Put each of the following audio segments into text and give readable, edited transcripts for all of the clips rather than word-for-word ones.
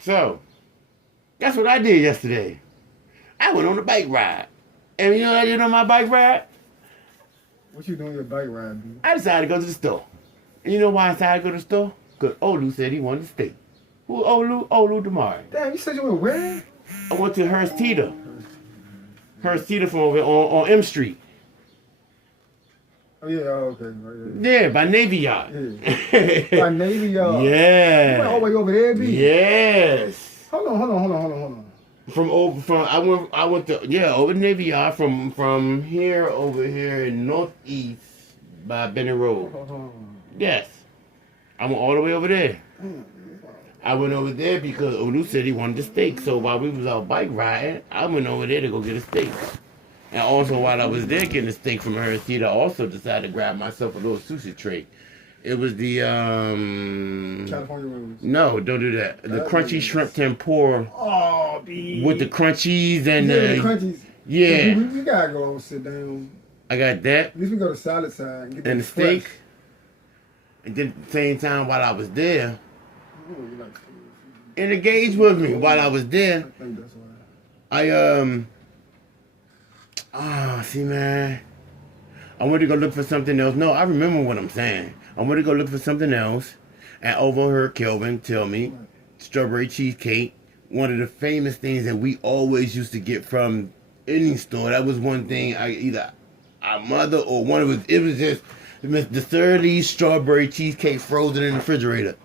So, that's what I did yesterday. I went on a bike ride. And you know what I did on my bike ride? What you doing your bike ride, dude? I decided to go to the store. And you know why I decided to go to the store? Because Olu said he wanted a steak. Who Olu? Olu Damari. Damn, you said you went where? I went to Hearst Teeter. Hearst Teeter from over on M Street. Oh, yeah, oh, okay. Right, yeah. Yeah, by Navy Yard. Yeah. By Navy Yard. Yeah. You went all the way over there, B? Yes. Hold on. I went to over Navy Yard from here over here in northeast by Benny Road. Hold on. Yes. I went all the way over there. I went over there because Olu said he wanted a steak. So while we was out bike riding, I went over there to go get a steak. And also while I was there getting a steak from her seat, I also decided to grab myself a little sushi tray. It was the California Rose. no, don't do that. The crunchy shrimp tempura Oh, B. with the crunchies and Yeah, the crunchies. yeah. We gotta go sit down. I got that At least we go to salad side and get and the that fresh. steak. And then at the same time while I was there, Oh, you like food. and engaged with me while I was there. I think that's why. See, man. I went to go look for something else. No, I remember what I'm saying. I went to go look for something else, and overheard Kelvin tell me strawberry cheesecake, one of the famous things that we always used to get from any store. That was one thing either our mother or one of us. It was just the Third strawberry cheesecake frozen in the refrigerator.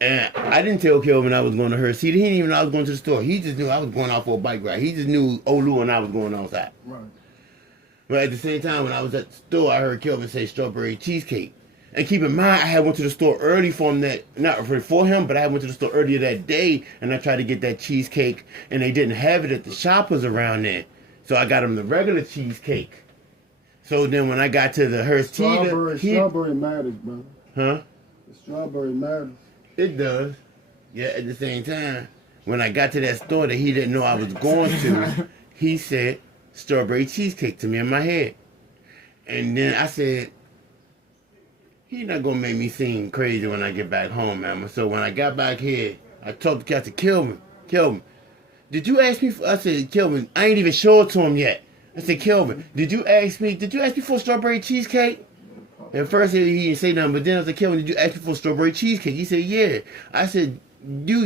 And I didn't tell Kelvin I was going to her. See, he didn't even know I was going to the store. He just knew I was going out for a bike ride. He just knew Olu and I was going outside. Right. But at the same time, when I was at the store, I heard Kelvin say strawberry cheesecake. And keep in mind, I had went to the store early for him, but I went to the store earlier that day, and I tried to get that cheesecake, and they didn't have it at the shoppers around there. So I got him the regular cheesecake. So then when I got to the Hearst Teeter... Strawberry matters, bro. Huh? The strawberry matters. It does. Yeah, at the same time, when I got to that store that he didn't know I was going to, he said strawberry cheesecake to me in my head. And then I said, he's not going to make me seem crazy when I get back home, man. So when I got back here, I told the cat to Kelvin, did you ask me for, I said, Kelvin, I ain't even showed it to him yet. I said, Kelvin, did you ask me for strawberry cheesecake? At first he didn't say nothing, but then I said, Kelvin, did you ask me for strawberry cheesecake? He said, yeah. I said,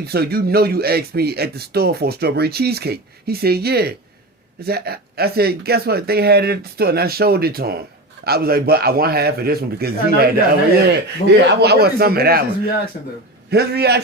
so you know you asked me at the store for strawberry cheesecake. He said, yeah. I said, guess what? They had it at the store, and I showed it to him. I was like, but I want half of this one because he had that. I want some of that one. His reaction, though? His reaction